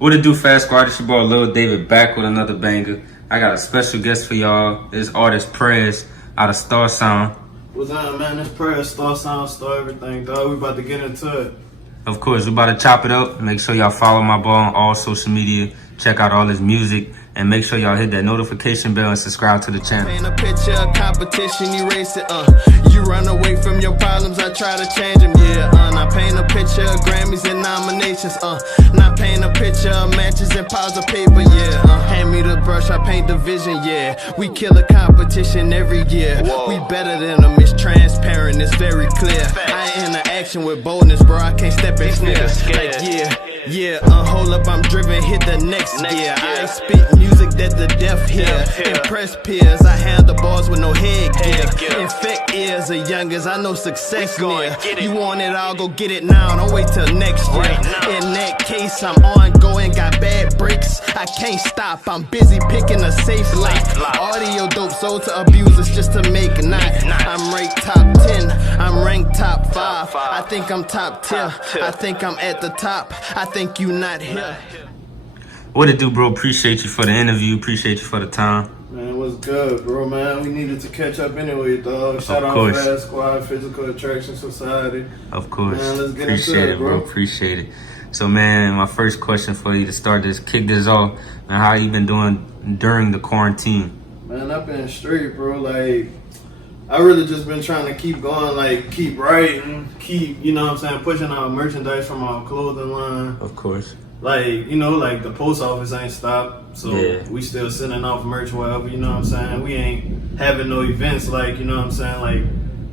What it do, Fast Squad? It's your boy Lil David back with another banger. I got a special guest for y'all. This artist Prez out of Star Sound. What's up, man? It's Prez, Star Sound, Star Everything, dog. We about to get into it. Of course, we about to chop it up. Make sure y'all follow my boy on all social media. Check out all his music. And make sure y'all hit that notification bell and subscribe to the channel. Paint a picture of competition, erase it, You run away from your problems, I try to change them, yeah, Now paint a picture of Grammys and nominations, Now paint a picture of matches and piles of paper, yeah, Hand me the brush, I paint the vision, yeah. We kill a competition every year. Whoa. We better than them, it's transparent, it's very clear. I interaction with boldness, bro, I can't step in fear. Like, hold up, I'm driven, hit the next gear. I spit music that the deaf hear. Impress peers, I handle bars with no headgear. Infect ears of youngers, I know success near. You want it, I'll go get it now, don't wait till next year. In that case, I'm ongoing, got bad breaks. I can't stop, I'm busy picking a safe lot. Audio dope sold to abusers just to make a knot. I'm ranked top 10, I'm ranked top 5. I think I'm top tier, I think I'm at the top. I think you not here. What it do, bro? Appreciate you for the interview. Appreciate you for the time. Man, what's good, bro, man? We needed to catch up anyway, dog. Shout out Prez Squad, Physical Attraction Society. Of course. Man, let's get Appreciate into it, bro. Appreciate it. So, man, my first question for you to start this, kick this off, man, how you been doing during the quarantine? Man, I've been straight, bro. Like, I really just been trying to keep going, like, keep writing, keep, you know what I'm saying, pushing out merchandise from our clothing line. Of course. Like, you know, like the post office ain't stopped, so we still sending off merch wherever, you know what I'm saying? We ain't having no events like, you know what I'm saying, like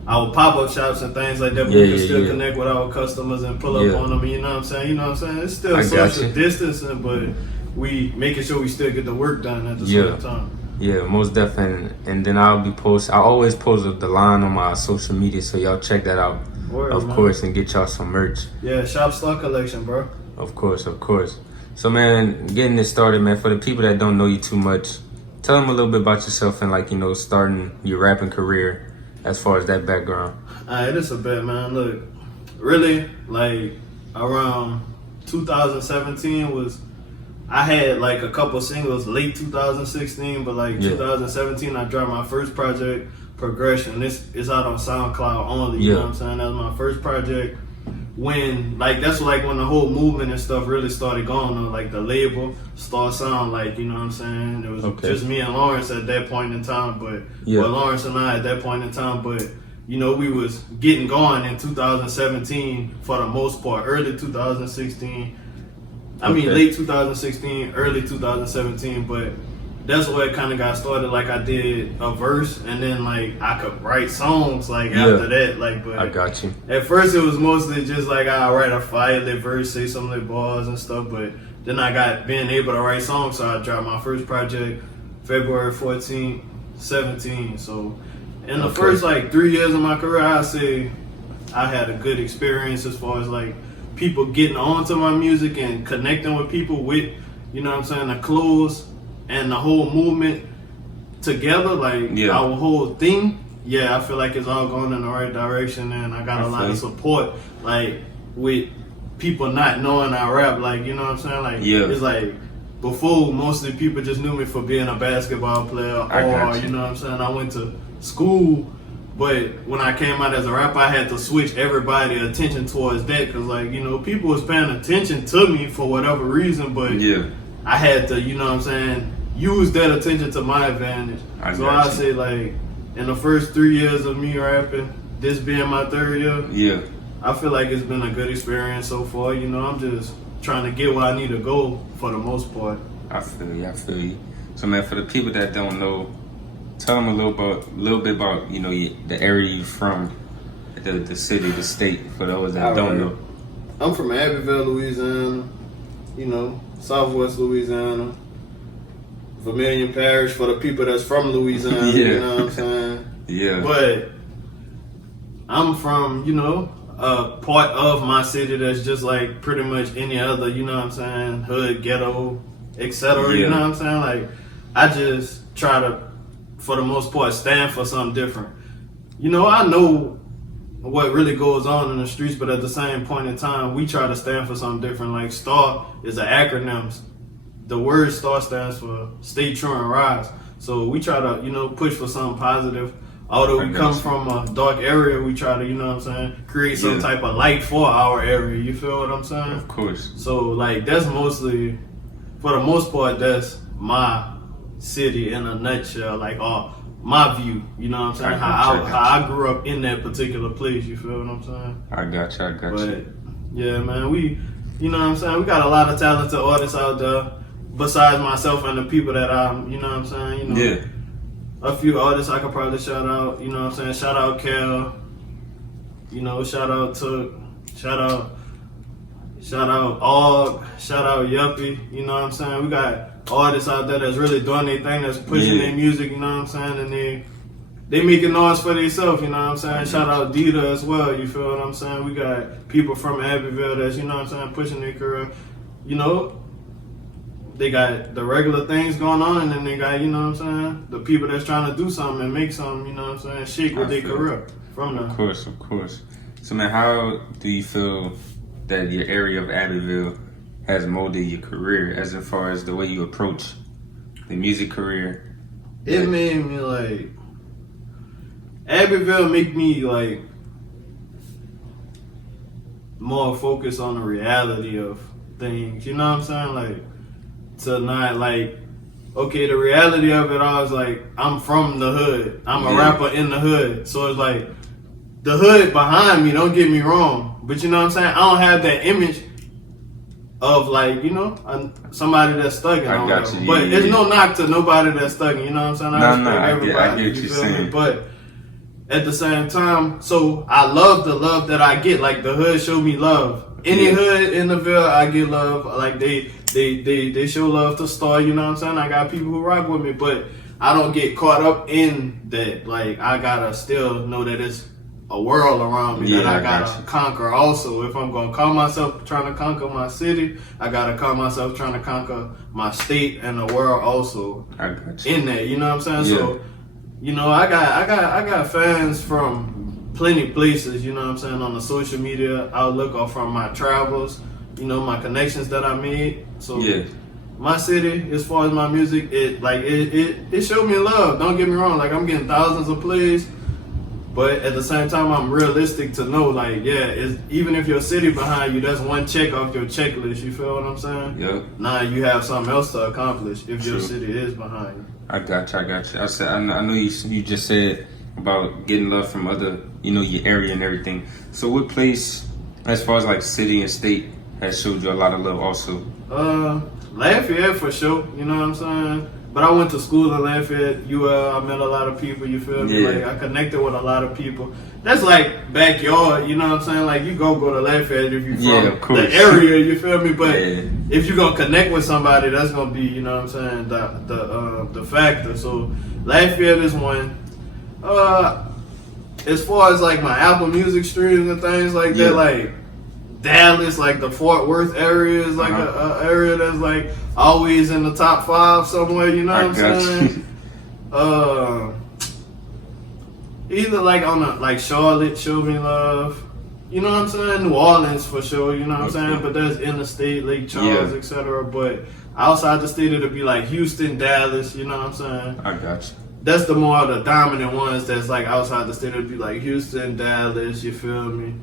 our pop-up shops and things like that, but we can still connect with our customers and pull up on them, you know what I'm saying? You know what I'm saying? It's still social distancing, but we making sure we still get the work done at the same time. Yeah, most definitely. And then I always post the line on my social media, so y'all check that out, of course, and get y'all some merch. Yeah, Shop Star Collection, bro. Of course, of course. So, man, getting this started, man, for the people that don't know you too much, tell them a little bit about yourself and, like, you know, starting your rapping career as far as that background. Alright, this a bet, man. Look, really, like, around 2017 I had, like, a couple singles late 2016, but, like, 2017, I dropped my first project, Progression. This is out on SoundCloud only, you know what I'm saying? That was my first project. When, like, that's like when the whole movement and stuff really started going on, like the label, Star Sound, like, you know what I'm saying? It was just me and Lawrence at that point in time, but Lawrence and I at that point in time, but, you know, we was getting going in 2017 for the most part, early 2016. I mean, late 2016, early 2017, but that's where it kind of got started. Like, I did a verse, and then, like, I could write songs, like, after that. Like, but I got you. At first, it was mostly just, like, I write a fire-lit verse, say some lit bars and stuff, but then I got being able to write songs, so I dropped my first project February 14th, 17. So, in the first, like, 3 years of my career, I'd say I had a good experience as far as, like, people getting onto my music and connecting with people with, you know what I'm saying, the clothes and the whole movement together, like our whole thing, I feel like it's all going in the right direction, and I got a lot of support, like, with people not knowing I rap, like, you know what I'm saying, like, it's like, before, mostly people just knew me for being a basketball player, or, you know what I'm saying, I went to school, but when I came out as a rapper, I had to switch everybody's attention towards that, because, like, you know, people was paying attention to me for whatever reason, but I had to, you know what I'm saying, use that attention to my advantage. So I say, like, in the first 3 years of me rapping, this being my third year, I feel like it's been a good experience so far. You know, I'm just trying to get where I need to go for the most part. I feel you. So, man, for the people that don't know, tell them a little bit about, you know, the area you're from, the city, the state, for those that don't know. I'm from Abbeville, Louisiana, you know, Southwest Louisiana. Vermilion Parish for the people that's from Louisiana, you know what I'm saying? But I'm from, you know, a part of my city that's just like pretty much any other, you know what I'm saying, hood, ghetto, etc. You know what I'm saying? Like, I just try to, for the most part, stand for something different. You know, I know what really goes on in the streets, but at the same point in time, we try to stand for something different. Like STAR is an acronym. The word STAR stands for Stay True and Rise. So we try to, push for something positive. Although we come from a dark area, we try to, create some type of light for our area. You feel what I'm saying? Of course. So, like, that's mostly, for the most part, that's my city in a nutshell. Like, my view, you know what I'm saying? How I grew up in that particular place, you feel what I'm saying? I got you. But, yeah, man, we, you know what I'm saying? We got a lot of talented artists out there, besides myself and the people that I'm, you know what I'm saying? Yeah. A few artists I could probably shout out, you know what I'm saying? Shout out Kel, shout out Took, shout out Og, shout out Yuppie, you know what I'm saying? We got artists out there that's really doing their thing, that's pushing their music, you know what I'm saying? And they making noise for themselves, you know what I'm saying? Shout out Dita as well, you feel what I'm saying? We got people from Abbeville that's, you know what I'm saying, pushing their career. They got the regular things going on, and then they got, you know what I'm saying, the people that's trying to do something and make something, you know what I'm saying, shake with their career from there. Of course. So, man, how do you feel that your area of Abbeville has molded your career as far as the way you approach the music career? It made me, like, Abbeville make me, like, more focused on the reality of things, you know what I'm saying? Like, to not, like, okay, the reality of it all is, like, I'm from the hood. I'm a rapper in the hood. So it's like, the hood behind me, don't get me wrong. But you know what I'm saying? I don't have that image of, like, somebody that's thugging. I got you. But there's no knock to nobody that's thugging, you know what I'm saying? I respect everybody. I get what you're saying. But at the same time, so I love the love that I get. Like, the hood show me love. Any hood in the Ville, I get love. Like, they show love to STAR, you know what I'm saying? I got people who rock with me, but I don't get caught up in that. Like, I gotta still know that it's a world around me that I gotta conquer also. If I'm gonna call myself trying to conquer my city, I gotta call myself trying to conquer my state and the world also. I got you. In that, you know what I'm saying? Yeah. So, I got fans from plenty places, you know what I'm saying, on the social media outlook or from my travels, my connections that I made. So my city, as far as my music, it showed me love. Don't get me wrong, like, I'm getting thousands of plays, but at the same time, I'm realistic to know, like, even if your city behind you, that's one check off your checklist. You feel what I'm saying? Yep. Now you have something else to accomplish if your city is behind you. I got you. I know you just said about getting love from other, your area and everything. So what place, as far as like city and state, has showed you a lot of love also? Lafayette for sure, you know what I'm saying? But I went to school in Lafayette, I met a lot of people, you feel me? Like, I connected with a lot of people. That's like backyard, you know what I'm saying? Like, you go to Lafayette if you're from the area, you feel me? But if you're going to connect with somebody, that's going to be, you know what I'm saying, the factor. So Lafayette is one. As far as like my Apple Music streams and things like that, like Dallas, like the Fort Worth area is like a area that's like always in the top 5 somewhere, you know what I'm saying? Either like like Charlotte showed me love, you know what I'm saying? New Orleans for sure, you know what I'm saying? But that's in the state, Lake Charles, etc. But outside the state, it'll be like Houston, Dallas, you know what I'm saying? I got you. That's the more the dominant ones that's like outside the state. It'd be like Houston, Dallas, you feel me?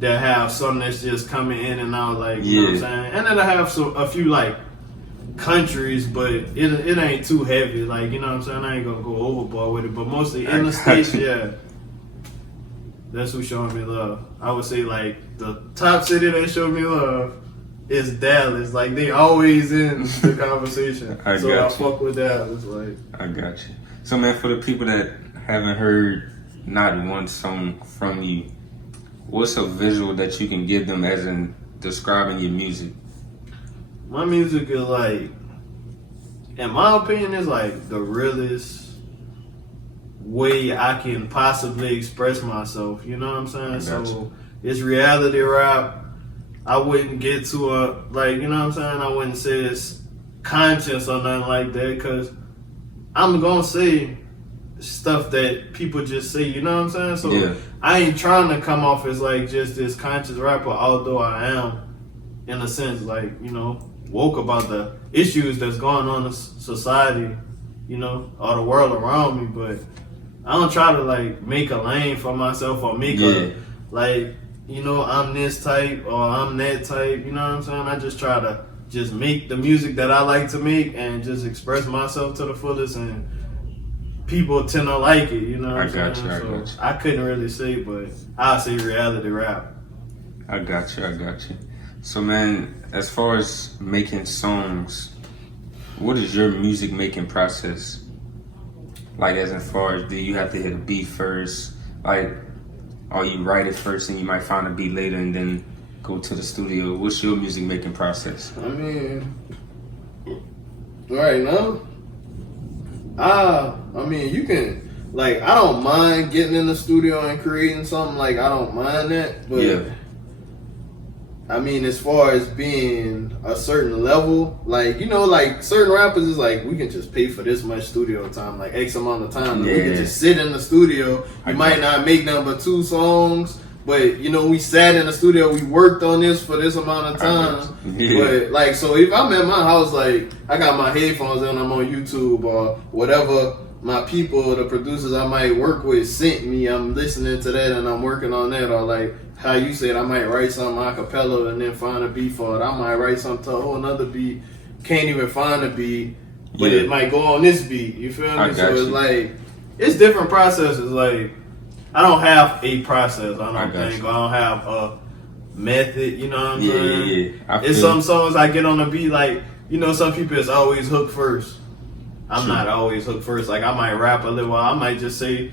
That have something that's just coming in and out, like, you know what I'm saying? And then I have a few like countries, but it ain't too heavy, like, you know what I'm saying? I ain't gonna go overboard with it, but mostly in the States, that's who's showing me love. I would say like the top city that showed me love is Dallas. Like, they always in the conversation. I fuck with Dallas, like. I got you. So, man, for the people that haven't heard not one song from you, what's a visual that you can give them as in describing your music? My music is like, in my opinion, is like the realest way I can possibly express myself. You know what I'm saying? So it's reality rap. I wouldn't get to you know what I'm saying? I wouldn't say it's conscious or nothing like that, because I'm going to say stuff that people just say, you know what I'm saying? So Yeah. I ain't trying to come off as like just this conscious rapper, although I am, in a sense, like, you know, woke about the issues that's going on in society, you know, or the world around me. But I don't try to like make a lane for myself or make a like, you know, I'm this type or I'm that type, you know what I'm saying? I just try to just make the music that I like to make and just express myself to the fullest, and people tend to like it, you know what I'm saying? I got you. I couldn't really say, but I'll say reality rap. I got you. So, man, as far as making songs, what is your music making process? Like, as far as, do you have to hit a beat first? Like, or you write it first and you might find a beat later and then go to the studio? What's your music making process? I mean, right now, I mean, you can, like, I don't mind getting in the studio and creating something. Like, I don't mind that, but Yeah. I mean, as far as being a certain level, like, you know, like certain rappers is like, we can just pay for this much studio time, like X amount of time. We can just sit in the studio. You might not make number 2 songs, but you know, we sat in the studio, we worked on this for this amount of time. But like, so if I'm at my house, like I got my headphones on, I'm on YouTube or whatever my people, the producers I might work with sent me, I'm listening to that and I'm working on that. Or like how you said, I might write something a cappella and then find a beat for it. I might write something to a whole another beat, can't even find a beat, but it might go on this beat. You feel me? So it's like, it's different processes. Like, I don't have a process. I don't think. I don't have a method. You know what I'm saying? It's some songs I get on the beat, like, you know, some people it's always hook first. I'm not always hook first. Like, I might rap a little while. I might just say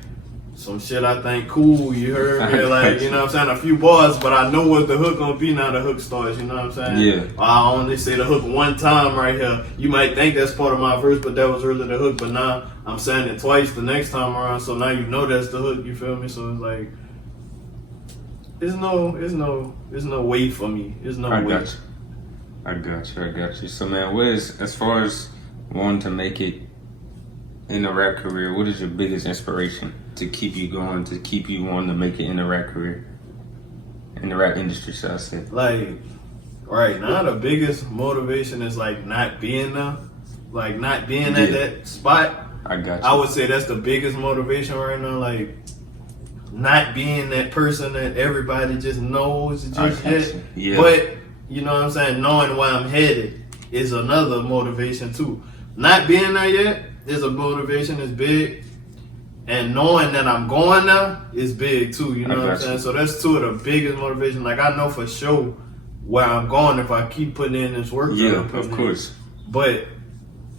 some shit I think cool. You heard me? Like, you know what I'm saying? A few bars, but I know what the hook gonna be now the hook starts. You know what I'm saying? Yeah. I only say the hook one time right here. You might think that's part of my verse, but that was really the hook. But now I'm saying it twice the next time around, so now you know that's the hook. You feel me? So it's like, there's no way for me. There's no way. I got you. So, man, what is, as far as wanting to make it in the rap career, what is your biggest inspiration to keep you going, to keep you wanting to make it in the rap career, in the rap industry, should I say? Like, right now, the biggest motivation is like not being there, like not being at that spot. I got you. I would say that's the biggest motivation right now, like not being that person that everybody just knows just yet. Yeah. But, you know what I'm saying, knowing where I'm headed is another motivation too. Not being there yet is a motivation, is big. And knowing that I'm going there is big too, you know what I'm saying? So that's two of the biggest motivations. Like, I know for sure where I'm going if I keep putting in this work. Yeah, of course. But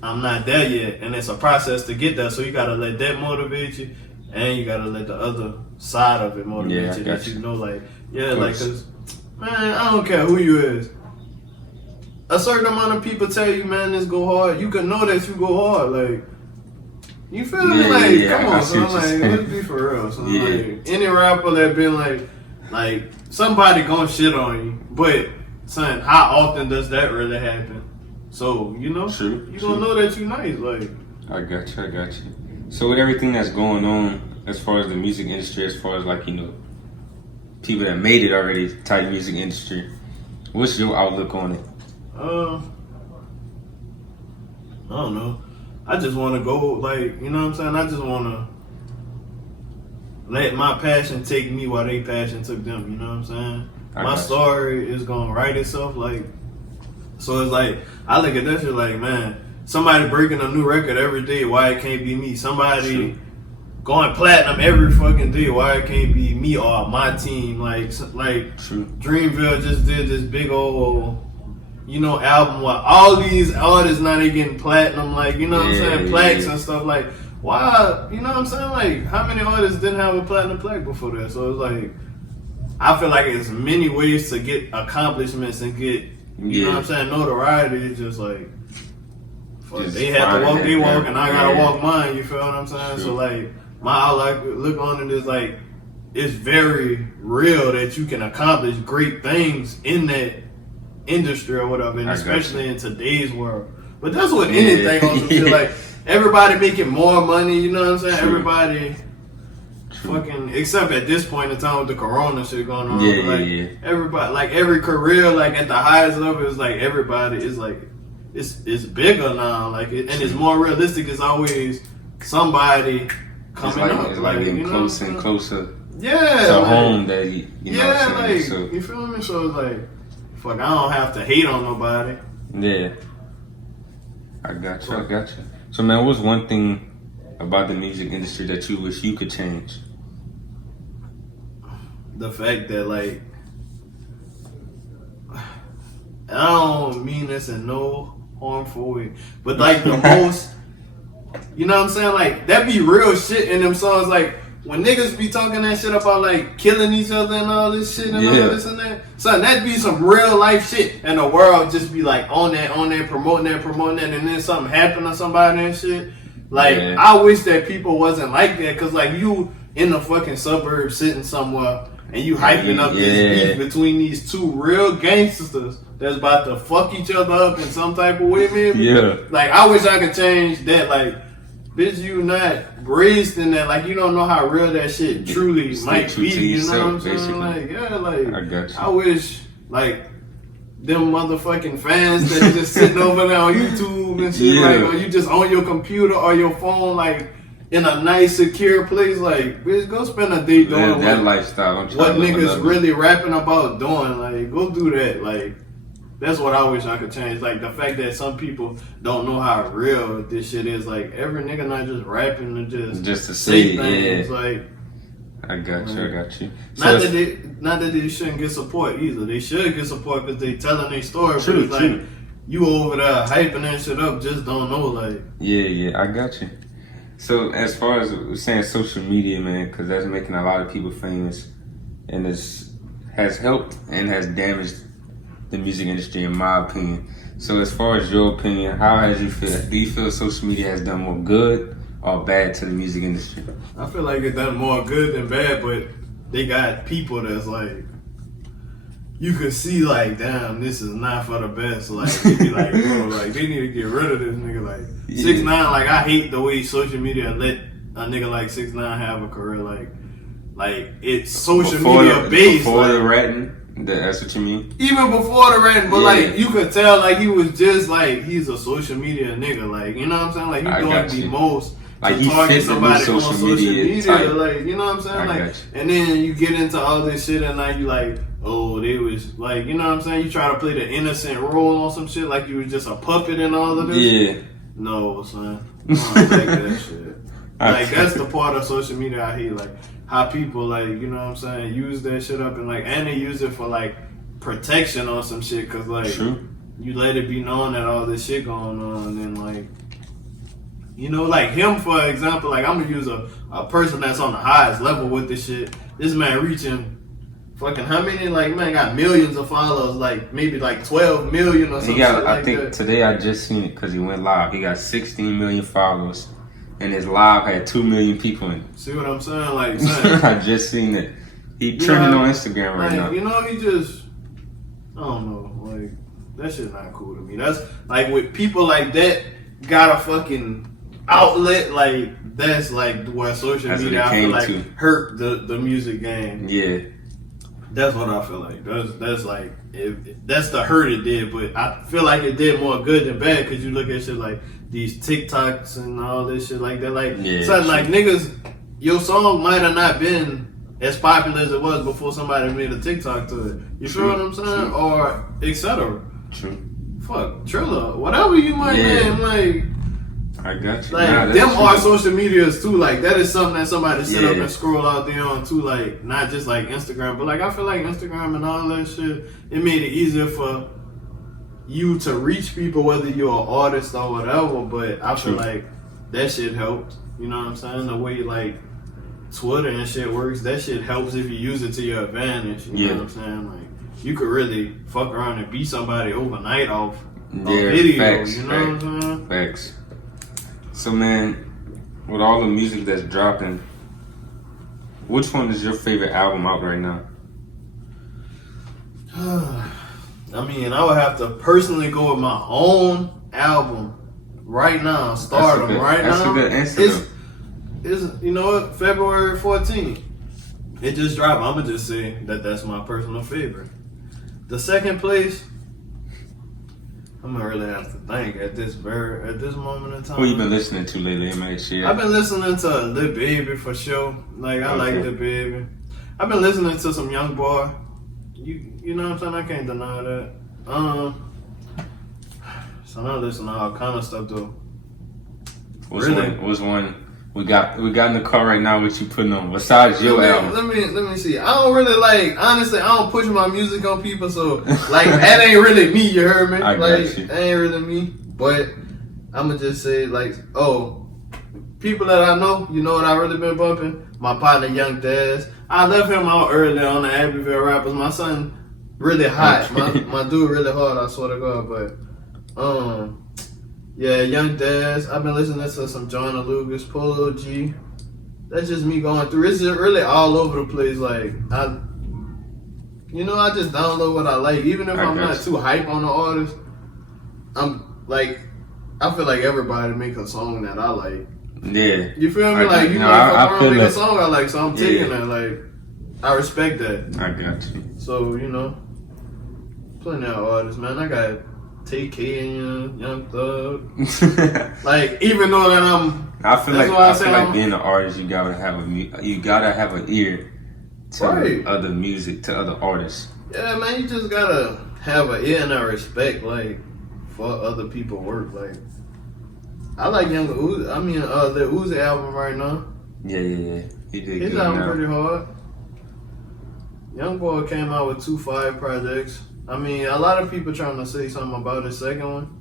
I'm not there yet, and it's a process to get there. So you gotta let that motivate you, and you gotta let the other side of it motivate you. That you know, like, like, cause man, I don't care who you is. A certain amount of people tell you, man, this go hard. You can know that you go hard, like. You feel me? Like, come on, son. Like, let's be for real, son. Like, any rapper that been like somebody gonna shit on you, but son, how often does that really happen? So, you know, you gonna know that you nice, like. I got you. So with everything that's going on, as far as the music industry, as far as like, you know, people that made it already, type music industry, what's your outlook on it? I don't know. I just want to go, like, you know what I'm saying? I just want to let my passion take me while their passion took them, you know what I'm saying? My story is going to write itself, like, so it's like, I look at that shit like, man, somebody breaking a new record every day, why it can't be me? Somebody going platinum every fucking day, why it can't be me or my team? Like Dreamville just did this big old, you know, album with all these artists, now they getting platinum, like, you know what I'm saying, plaques and stuff, like, why, you know what I'm saying, like, how many artists didn't have a platinum plaque before that? So it's like, I feel like there's many ways to get accomplishments and get, you know what I'm saying, notoriety. It's just like, they have to walk their walk and I gotta walk mine, you feel what I'm saying? So like, my outlook on it is like, it's very real that you can accomplish great things in that industry or whatever, and especially in today's world. But that's what anything on some shit, like, everybody making more money. You know what I'm saying? True. Everybody. Fucking, except at this point in time with the corona shit going on. Yeah, like, yeah. Everybody, like every career, like at the highest level, is like everybody is like, it's bigger now. Like, and it's more realistic. It's always somebody coming up. It's like getting you know closer and closer yeah, to like, home that you know yeah, what I'm like saying? you feel me? So it's like, fuck, I don't have to hate on nobody. Yeah, I got you. So man, what's one thing about the music industry that you wish you could change? The fact that, like, I don't mean this in no harmful way, but like the most, you know what I'm saying? Like, that be real shit in them songs. Like, when niggas be talking that shit about like killing each other and all this shit and all this and that, son, that be some real life shit, and the world just be like on that, promoting that, and then something happen to somebody and shit. Like, I wish that people wasn't like that, cause like you in the fucking suburbs sitting somewhere and you hyping up this beef between these two real gangsters that's about to fuck each other up in some type of way, maybe. Yeah. Like, I wish I could change that. Like, bitch, you not raised in that. Like, you don't know how real that shit truly might be. You know what I'm saying? Basically. Like, yeah, like, I got you. I wish, like, them motherfucking fans that just sitting over there on YouTube and shit, like, or you just on your computer or your phone, like, in a nice, secure place, like, bitch, go spend a day doing that lifestyle. what niggas really rapping about doing. Like, go do that. Like, that's what I wish I could change. Like, the fact that some people don't know how real this shit is. Like, every nigga not just rapping and just to say things. Like, I got you. Not that they shouldn't get support either. They should get support because they telling their story. True, but it's like, you over there hyping that shit up, just don't know. Like, yeah, I got you. So as far as saying social media, man, because that's making a lot of people famous, and has helped and has damaged the music industry, in my opinion. So as far as your opinion, how has you feel? Do you feel social media has done more good or bad to the music industry? I feel like it done more good than bad, but they got people that's like, you could see like, damn, this is not for the best. Like, they be like, bro, like, they need to get rid of this nigga. Like, 6ix9ine, like, I hate the way social media let a nigga like 6ix9ine have a career. Like it's social media based. Before like, the ratting, that's what you mean? Even before the ratting, but like, you could tell like he was just like, he's a social media nigga. Like, you know what I'm saying? Like, you doing the most. Like, to he target fits the somebody new on social social media, type. like, you know what I'm saying? Like, and then you get into all this shit, and now you like, oh, they was like, you know what I'm saying? You try to play the innocent role on some shit, like you was just a puppet in all of this. Yeah. No, son, I don't like that shit. Like, that's the part of social media I hate. Like, how people, like, you know what I'm saying, use that shit up, and like, and they use it for like protection on some shit, cause like, you let it be known that all this shit going on, and then like, you know, like him, for example, like, I'm gonna use a person that's on the highest level with this shit. This man reaching fucking how many? Like, man got millions of followers, like maybe like 12 million or something. I think today I just seen it because he went live. He got 16 million followers, and his live had 2 million people in it. See what I'm saying? Like, son, I just seen it. He trending on Instagram right now. You know, he just, I don't know, like, that shit not cool to me. That's like, with people like that got a fucking outlet, like, that's like where social media, I feel like, hurt the music game. Yeah, that's what I feel like. That's like, that's the hurt it did, but I feel like it did more good than bad, because you look at shit like these TikToks and all this shit like that. Like, something like, niggas, your song might have not been as popular as it was before somebody made a TikTok to it. You feel what I'm saying? Or etc. Fuck, Triller, whatever you might name, like, I got you. Like, them are social medias too. Like, that is something that somebody sit up and scroll out there on too. Like, not just like Instagram, but like, I feel like Instagram and all that shit, it made it easier for you to reach people, whether you're an artist or whatever. But I feel like that shit helped. You know what I'm saying? The way like Twitter and shit works, that shit helps if you use it to your advantage. You know what I'm saying? Like, you could really fuck around and beat somebody overnight off video. Facts, you know what I'm saying? Facts. So, man, with all the music that's dropping, which one is your favorite album out right now? I mean, I would have to personally go with my own album. right now, stardom right that's now. a good answer. Is you know what? February 14th. It just dropped. I'ma just say that's my personal favorite. The second place, I'm gonna really have to think at this moment in time. Who you been listening to lately, man? I've been listening to Lil Baby for sure. Like I like Lil Baby. I've been listening to some Young Boy. You know what I'm saying? I can't deny that. So I listen to all kind of stuff though. What's one? We got in the car right now. What you putting on besides your album? Let me see. I don't really honestly. I don't push my music on people, so like that ain't really me. You heard me? I got you. That ain't really me. But I'ma just say people that I know. You know what I really been bumping? My partner Young Daz. I left him out early on the Abbeville Rappers. My son really hot. My dude really hard. I swear to God. But yeah, Young Daz. I've been listening to some Joyner Lucas, Polo G. That's just me going through. It's just really all over the place. Like I just download what I like. Even if I'm not too hype on the artist, I'm like, I feel like everybody make a song that I like. Yeah. You feel me? Like I feel make a song I like, so I'm taking that. Like I respect that. I got you. So plenty of artists, man. I got TK and Young Thug. Like even though that I feel like being an artist, you gotta have an ear to other music, to other artists. Yeah, man, you just gotta have an ear and a respect, like for other people's work. Like I like Young Uzi. I mean, the Uzi album right now. Yeah. He did His good album now. pretty hard. Young Boy came out with 2 fire projects. I mean, a lot of people trying to say something about his second one.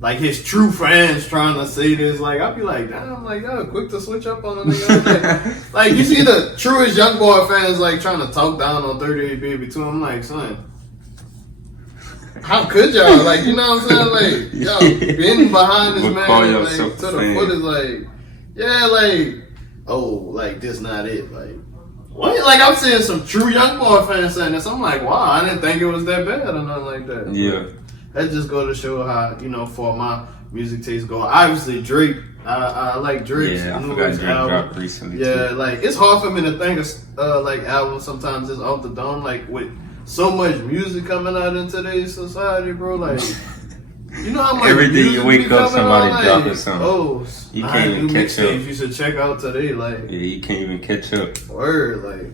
Like his true fans trying to say this. Like I'll be like, damn, like y'all quick to switch up on a nigga. Like you see the truest Young Boy fans like trying to talk down on 38 Baby too. I'm like, son, how could y'all? Like, you know what I'm saying? Like, y'all been behind this man like, to the foot is like, yeah, like, oh, like this not it. Like, what? Like I'm seeing some true Young Boy fans saying this. I'm like, wow, I didn't think it was that bad or nothing like that. Yeah. That just go to show how, for my music taste go. Obviously Drake, I like Drake's newest album. Dropped recently yeah, too. like it's hard for me to think of like albums sometimes just off the dome, like with so much music coming out in today's society, bro. Like you know how much every day music you wake up, somebody like, dropping something. Oh, you can't even catch up. You should check out today, like yeah, you can't even catch up. Word, like.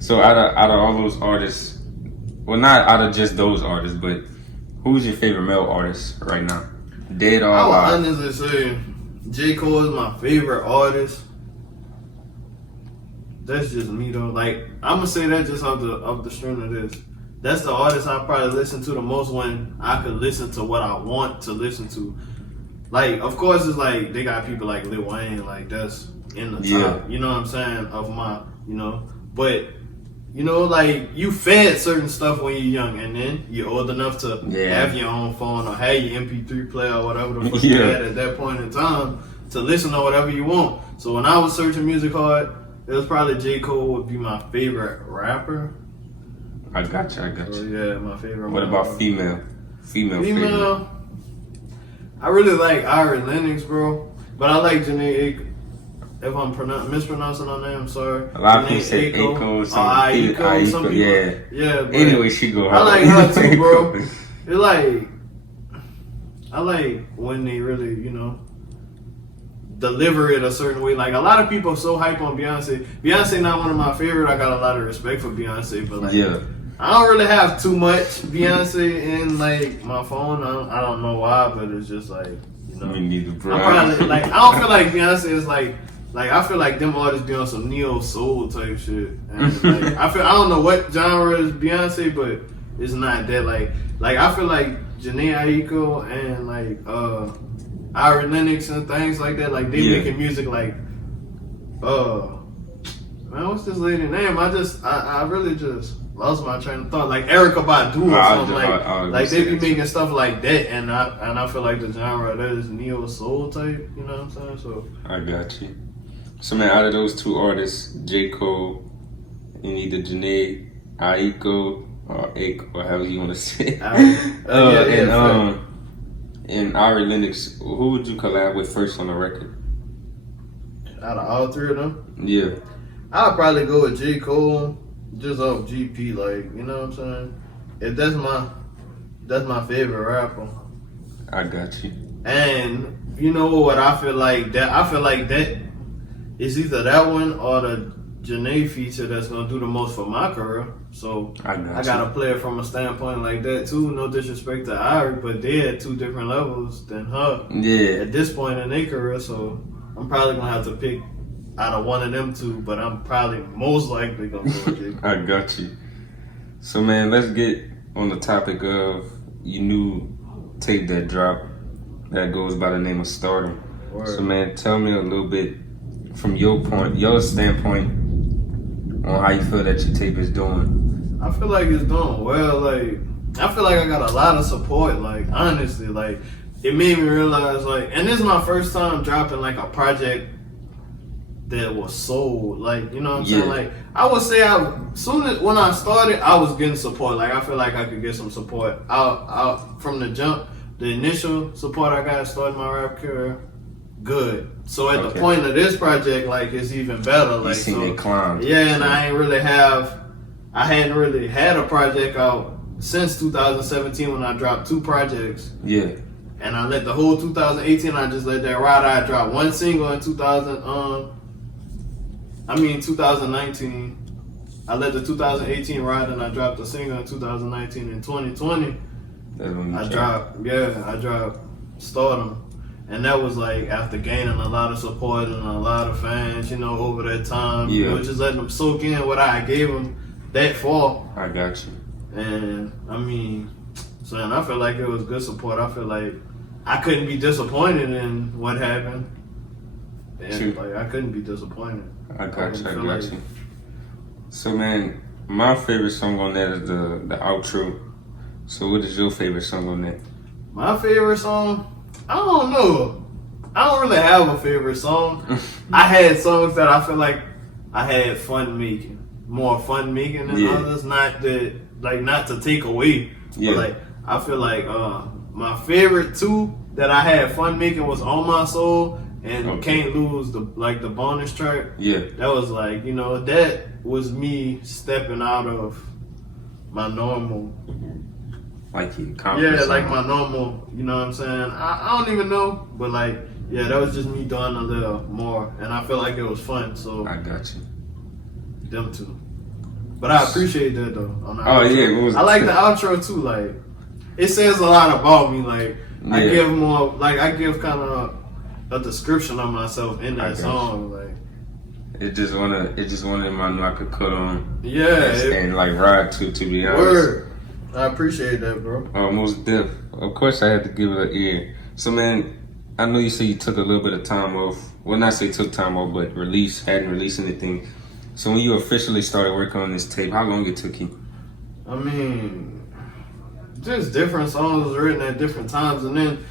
So out of all those artists, well, not out of just those artists, but who's your favorite male artist right now? Dead or alive? I would honestly say J. Cole is my favorite artist. That's just me though. Like I'm gonna say that just off the string of this. That's the artist I probably listen to the most when I could listen to what I want to listen to. Like, of course, it's like they got people like Lil Wayne, like that's in the top. You know what I'm saying? Of my, but. Like you fed certain stuff when you're young, and then you're old enough to have your own phone or have your MP3 player or whatever the fuck you had at that point in time to listen to whatever you want. So when I was searching music hard, it was probably J. Cole would be my favorite rapper. I got you. So, yeah, my favorite. What about female? Favorite? I really like Ari Lennox, bro, but I like Janae Aiko. If I'm mispronouncing her name, I'm sorry. A lot of people say Aiko, some people, yeah. But anyway, she go. I like her too, bro. It's like I like when they really, deliver it a certain way. Like a lot of people are so hype on Beyonce. Beyonce not one of my favorite. I got a lot of respect for Beyonce, but like I don't really have too much Beyonce in like my phone. I don't know why, but it's just like Me neither, bro. I'm probably like I don't feel like Beyonce is like I feel like them artists be on some neo soul type shit. And like, I don't know what genre is Beyonce, but it's not that like I feel like Janae Aiko and like Ari Lennox and things like that, like they making music like man, what's this lady name? I really just lost my train of thought. Like Erykah Badu or something like they be making stuff like that, and I feel like the genre that is neo soul type. You know what I'm saying? So I got you. So man, out of those two artists, J. Cole and either Janae Aiko or Aiko, or however you want to say it. And Ari Lennox, who would you collab with first on the record? Out of all three of them, Yeah. I'd probably go with J. Cole, just off GP, like, you know what I'm saying? If that's my favorite rapper. I got you. And you know what I feel like that is either that one or the Janae feature that's gonna do the most for my career. So I gotta play it from a standpoint like that too. No disrespect to Ari, but they're at two different levels than her. Yeah. At this point in their career, so I'm probably gonna have to pick out of one of them two, but I'm probably most likely gonna go with J. Cole. I got you. So man, let's get on the topic of your new tape that dropped that goes by the name of Stardom. Word. So man, tell me a little bit from your standpoint on how you feel that your tape is doing. I feel like it's doing well. Like, I feel like I got a lot of support. Like, honestly, like, it made me realize, like, and this is my first time dropping like a project that was sold. Like, you know what I'm saying? Like, I would say when I started, I was getting support. Like, I feel like I could get some support out from the jump. The initial support I got starting my rap career, good. So at the point of this project, like, it's even better. Like, you seen it climb. Yeah, and I hadn't really had a project out since 2017 when I dropped 2 projects. Yeah. And I let the whole 2018, I just let that ride. I dropped 1 single in 2019. I let the 2018 ride and I dropped a single in 2019. In 2020, I dropped Stardom. And that was like after gaining a lot of support and a lot of fans, you know, over that time. Yeah. You know, just letting them soak in what I gave them that fall. I got you. And I mean, son, I feel like it was good support. I feel like I couldn't be disappointed in what happened. And like, I couldn't be disappointed. I got you. So man, my favorite song on that is the outro. So what is your favorite song on that? My favorite song? I don't know. I don't really have a favorite song. I had songs that I feel like I had fun making. More fun making than others. Not to take away. Yeah. But like, I feel like my favorite 2 that I had fun making was On My Soul and Can't Lose, the bonus track. Yeah. That was like, you know, that was me stepping out of my normal. Like you like my normal, you know what I'm saying? I don't even know, but like, yeah, that was just me doing a little more, and I feel like it was fun, so. I got you. Them 2. But I appreciate that though. Yeah. I like the outro too, like, it says a lot about me, like, I give kind of a description of myself in that song, like. It's just one of my new I could cut on. Yeah. And like ride to be honest. Word. I appreciate that, bro. Most def. Of course, I had to give it an ear. So, man, I know you say you took a little bit of time off. Well, not say took time off, but hadn't released anything. So, when you officially started working on this tape, how long it took you? I mean, just different songs written at different times, and then,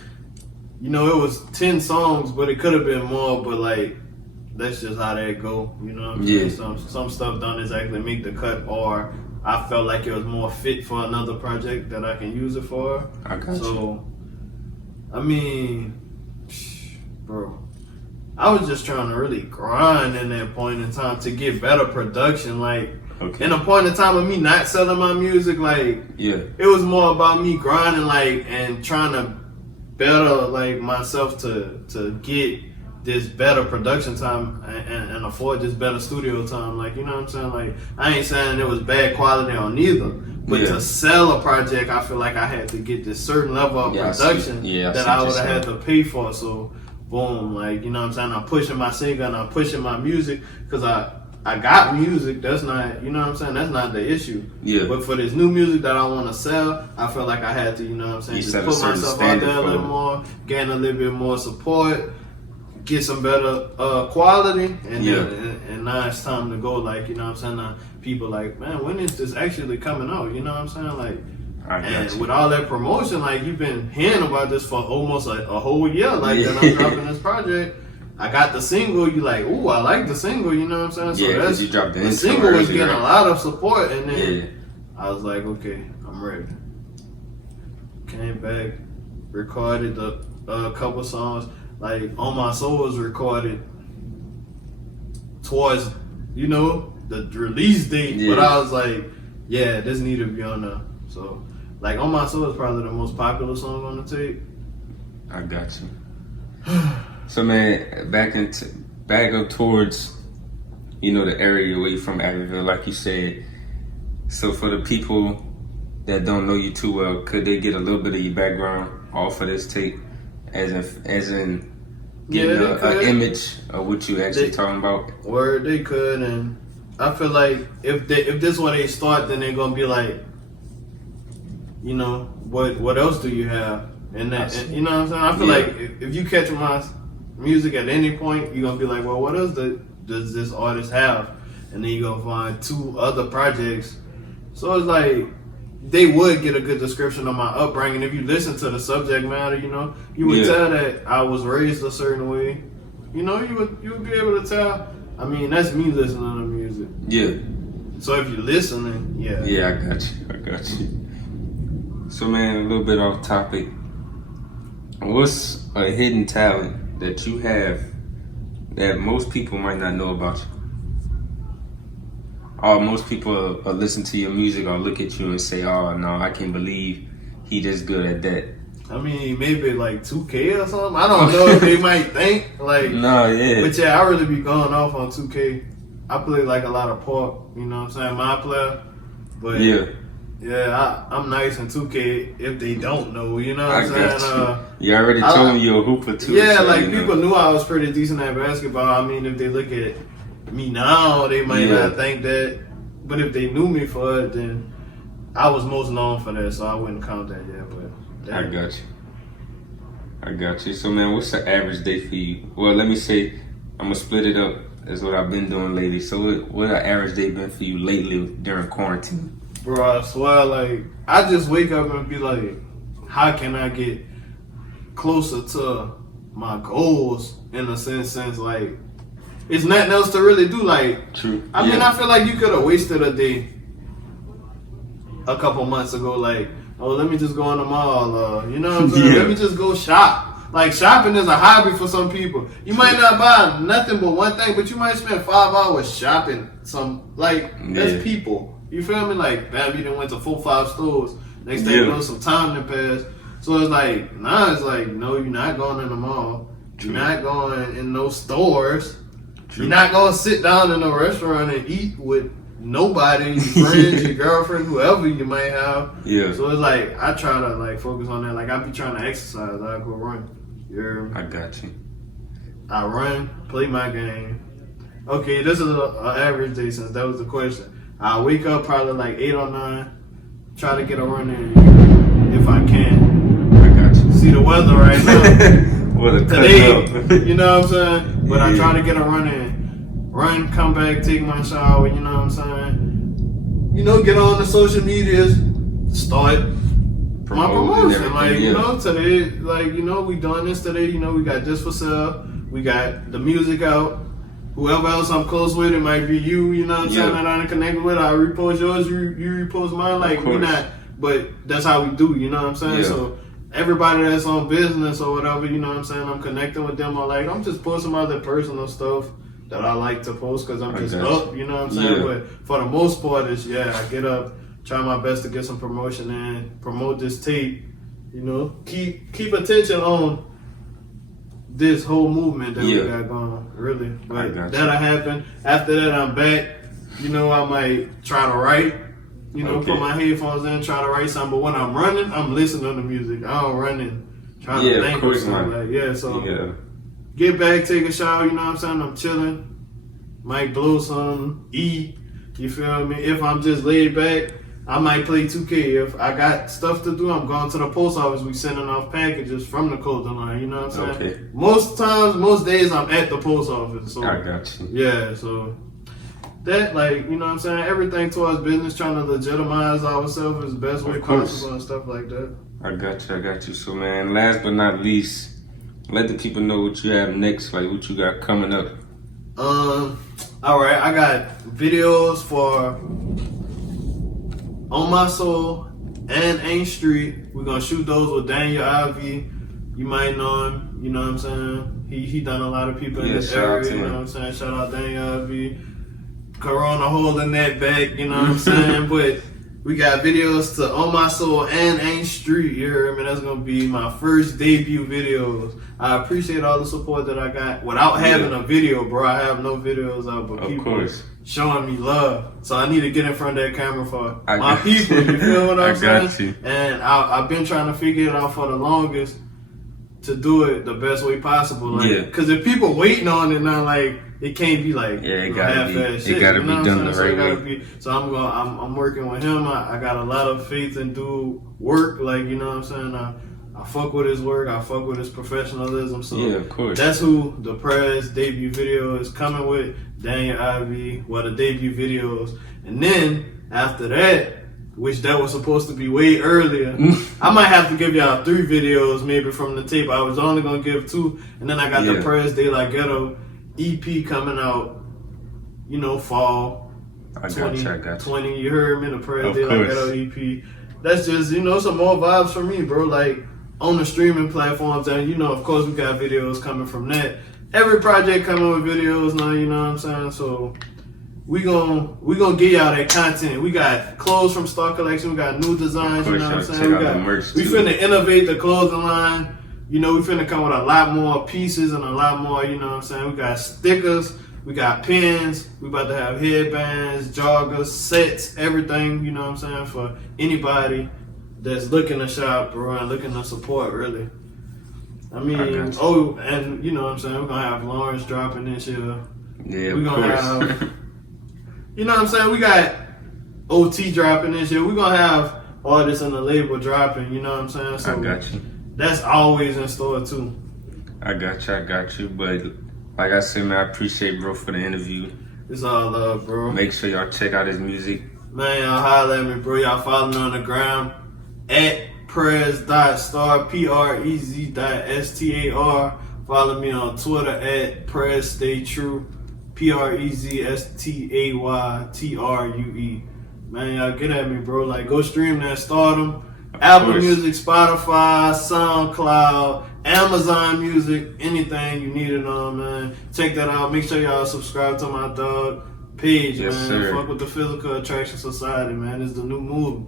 you know, it was 10 songs, but it could have been more. But like, that's just how that go. You know what I'm saying? Some stuff don't exactly make the cut, or I felt like it was more fit for another project that I can use it for. I got you. So, I mean, bro, I was just trying to really grind in that point in time to get better production. Like, in a point in time of me not selling my music, like, it was more about me grinding, like, and trying to better, like, myself to get this better production time and afford this better studio time. Like, you know what I'm saying? Like, I ain't saying it was bad quality on neither, but to sell a project, I feel like I had to get this certain level of production that I would have had to pay for. So, boom, like, you know what I'm saying? I'm pushing my single and I'm pushing my music because I got music. That's not, you know what I'm saying? That's not the issue. Yeah. But for this new music that I want to sell, I feel like I had to, you know what I'm saying? Just put myself out there a little more, gain a little bit more support, get some better quality, and and now it's time to go. Like, you know what I'm saying? Now people like, man, when is this actually coming out? You know what I'm saying? Like, and with all that promotion, like, you've been hearing about this for almost like a whole year. Like, that I'm dropping this project. I got the single. You like, ooh, I like the single. You know what I'm saying? So that's, you dropped the single was getting a lot of support, and then I was like, okay, I'm ready. Came back, recorded a couple songs. Like On My Soul was recorded towards, you know, the release date, but I was like, yeah, this need to be on there. So, like, On My Soul is probably the most popular song on the tape. I got you. So, man, back up towards, you know, the area away from Abbeville, like you said. So, for the people that don't know you too well, could they get a little bit of your background off of this tape, as in getting an image of what you actually talking about? Word, they could, and I feel like if this is where they start, then they're gonna be like, you know, what else do you have? And you know what I'm saying? I feel like if you catch my music at any point, you're gonna be like, well, what else does this artist have? And then you're gonna find 2 other projects. So it's like they would get a good description of my upbringing if you listen to the subject matter. You know, you would tell that I was raised a certain way. You know, you would be able to tell. I mean, that's me listening to music. Yeah. So if you're listening, yeah. Yeah, I got you. So, man, a little bit off topic. What's a hidden talent that you have that most people might not know about you? Or most people listen to your music or look at you and say, oh, no, I can't believe he this good at that. I mean, maybe like 2K or something. I don't know if they might think. Like, no, yeah. But yeah, I really be going off on 2K. I play like a lot of pop, you know what I'm saying? My player. But yeah, I'm nice in 2K if they don't know, you know what I'm saying? You already told me you're a hooper too. Yeah, so, like you know. people knew I was pretty decent at basketball. I mean, if they look at me now, they might not think that. But if they knew me for it, then I was most known for that, so I wouldn't count that yet. But I got you. So, man, what's the average day for you? Well, let me say, I'm gonna split it up. That's what I've been doing lately. So, what an average day been for you lately during quarantine? Bro, I swear, like, I just wake up and be like, how can I get closer to my goals in a sense, like, it's nothing else to really do. Like, true. I mean, I feel like you could have wasted a day a couple months ago. Like, oh, let me just go on the mall. You know what I'm saying? Let me just go shop. Like, shopping is a hobby for some people. You might not buy nothing but one thing, but you might spend 5 hours shopping some. Like, that's people. You feel me? Like, bam, you done went to 4-5 stores. Next thing you know, some time to pass. So it's like, it's like, no, you're not going in the mall. You're not going in no stores. You're not going to sit down in a restaurant and eat with nobody, your friends, your girlfriend, whoever you might have. Yeah. So it's like, I try to, like, focus on that. Like, I be trying to exercise. I go run. I got you. I run, play my game. Okay, this is an average day since that was the question. I wake up probably like 8 or 9. Try to get a run in if I can. I got you. See the weather right now. Today, you know what I'm saying? But I try to get a run in. Run, come back, take my shower, you know what I'm saying? You know, get on the social medias, start my promotion. Like, you know, today, like, you know, we doing this today, you know, we got this for sale. We got the music out. Whoever else I'm close with, it might be you, you know what I'm saying, that I'm connected with. I repost yours, you repost mine. Like, we not, but that's how we do, you know what I'm saying? So everybody that's on business or whatever, you know what I'm saying, I'm connecting with them. I'm just posting my other personal stuff that I like to post because I'm just up, you know what I'm saying? But for the most part, it's, I get up, try my best to get some promotion in, promote this tape, you know, keep attention on this whole movement that we got going, really. But that'll happen. After that, I'm back. You know, I might try to write. You know, put my headphones in, try to write something. But when I'm running, I'm listening to music. I don't run and try to think of something. Like, get back, take a shower. You know what I'm saying? I'm chilling. Might blow some, eat. You feel me? If I'm just laid back, I might play 2K. If I got stuff to do, I'm going to the post office. We sending off packages from the clothing line. You know what I'm saying? Most days, I'm at the post office. So, I got you. Yeah, so that, like, you know what I'm saying? Everything towards business, trying to legitimize ourselves as the best way possible and stuff like that. I got you. So, man, last but not least, let the people know what you have next, like what you got coming up. All right, I got videos for On My Soul and Ain't Street. We're gonna shoot those with Daniel Ivy. You might know him, you know what I'm saying? He done a lot of people in this area, you know what I'm saying? Shout out Daniel Ivy. Corona holding that back, you know what I'm saying? But we got videos to On My Soul and Ain't Street, you heard me? That's gonna be my first debut videos. I appreciate all the support that I got without having a video, bro. I have no videos out, but people showing me love. So I need to get in front of that camera for my people, you feel what I'm saying? Got you. And I've been trying to figure it out for the longest to do it the best way possible. Like, because if people waiting on it now, like, it can't be like it gotta be, it gotta be done the right way. So I'm working with him. I got a lot of faith in dude work. Like, you know what I'm saying? I fuck with his work. I fuck with his professionalism. So yeah, of course. That's who the Prez debut video is coming with. Daniel Ivy. The debut videos, and then after that, which that was supposed to be way earlier. I might have to give y'all 3 videos maybe from the tape. I was only gonna give 2, and then I got the Prez De La Ghetto EP coming out, you know, fall 2020. You heard me, the Prez De La Ghetto EP. That's just, you know, some more vibes for me, bro. Like, on the streaming platforms, and, you know, of course we got videos coming from that. Every project coming with videos now, you know what I'm saying? So we gonna get y'all that content. We got clothes from Star Collection. We got new designs. You know what I'm saying? We finna innovate the clothing line. You know, we finna come with a lot more pieces and a lot more. You know what I'm saying? We got stickers. We got pins. We about to have headbands, joggers, sets, everything. You know what I'm saying? For anybody that's looking to shop, bro, and looking to support, really. I mean, and you know what I'm saying? We're gonna have Lawrence dropping this year. Yeah, we're gonna have. You know what I'm saying? We got OT dropping this year. We're going to have artists on the label dropping, you know what I'm saying? So I got you. That's always in store, too. I got you. But like I said, man, I appreciate bro for the interview. It's all love, bro. Make sure y'all check out his music. Man, y'all holler at me, bro. Y'all follow me on the gram at Prez.star, Prez.star. Follow me on Twitter at Prez Stay True. PrezStayTrue. Man, y'all get at me, bro. Like, go stream that Stardom. Apple Music, Spotify, SoundCloud, Amazon Music, anything you need it on, man. Check that out. Make sure y'all subscribe to my dog page, man. Sir. Fuck with the Fyzical Atraktion Society, man. It's the new move.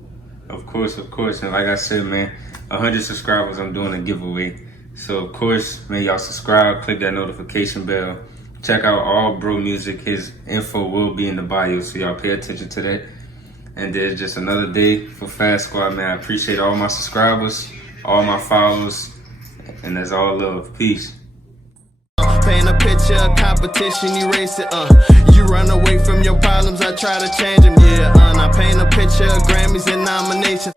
Of course. And like I said, man, 100 subscribers, I'm doing a giveaway. So, of course, man, y'all subscribe, click that notification bell. Check out all bro music. His info will be in the bio, so y'all pay attention to that. And there's just another day for Fast Squad, man. I appreciate all my subscribers, all my followers, and that's all love. Peace. Paint a picture of competition, erase it, You run away from your problems, I try to change them, I paint a picture of Grammys and nominations.